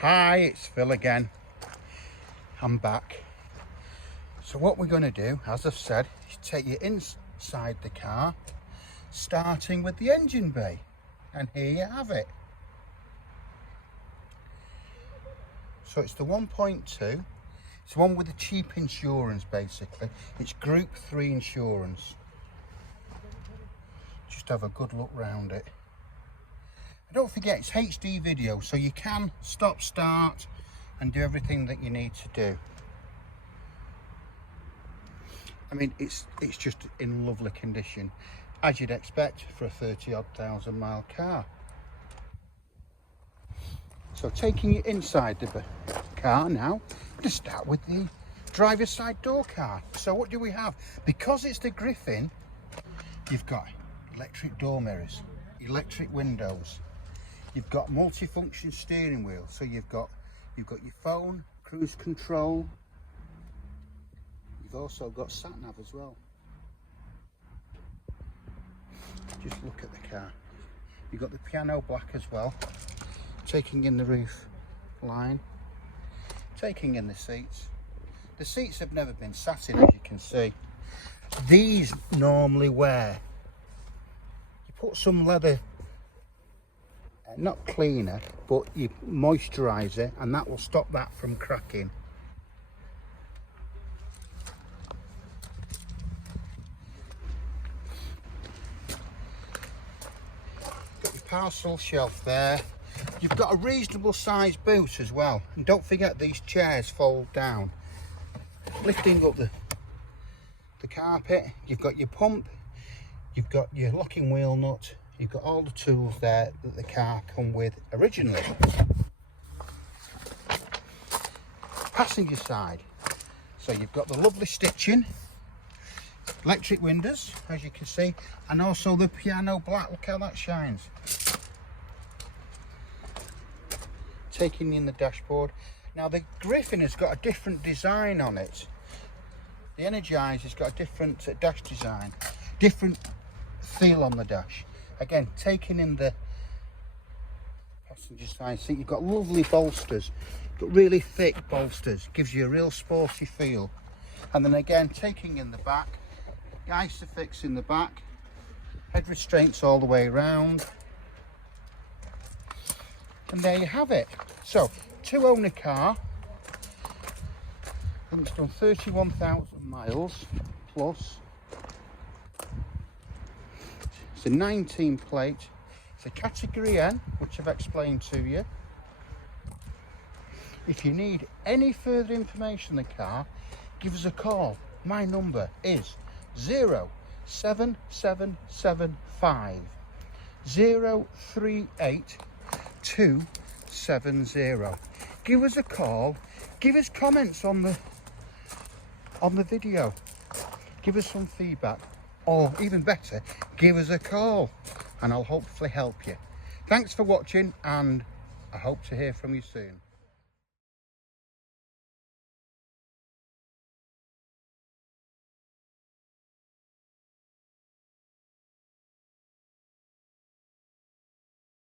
Hi, it's Phil again. I'm back. So what we're going to do, as I've said, is take you inside the car, starting with the engine bay. And here you have it. So it's the 1.2. It's the one with the cheap insurance, basically. It's Group 3 insurance. Just have a good look round it. And don't forget, it's HD video, so you can stop, start, and do everything that you need to do. I mean, it's just in lovely condition, as you'd expect for a 30,000 mile car. So taking you inside the car now, I'm going to start with the driver's side door card. So what do we have? Because it's the Griffin, you've got electric door mirrors, electric windows, you've got multi-function steering wheel. So you've got your phone, cruise control. You've also got sat nav as well. Just look at the car. You've got the piano black as well. Taking in the roof line. Taking in the seats. The seats have never been sat in, as you can see. These normally wear. You put some leather, not cleaner, but you moisturise it, and that will stop that from cracking. Got your parcel shelf there. You've got a reasonable sized boot as well, and don't forget these chairs fold down. Lifting up the carpet, you've got your pump, you've got your locking wheel nut, you've got all the tools there that the car come with originally. Passenger side, so you've got the lovely stitching, electric windows as you can see, and also the piano black. Look how that shines. Taking in the dashboard. Now the Griffin has got a different design on it. The Energizer's got a different dash design, different feel on the dash. Again, taking in the passenger side seat, you've got lovely bolsters, got really thick bolsters, gives you a real sporty feel. And then again, taking in the back, the Isofix in the back, head restraints all the way around. And there you have it. So, two owner car. I think it's done 31,000 miles plus. It's a 19 plate. It's a category N, which I've explained to you. If you need any further information on the car, give us a call. My number is 07775 038 270. Give us a call, give us comments on the video, give us some feedback, or even better, give us a call and I'll hopefully help you. Thanks for watching, and I hope to hear from you soon.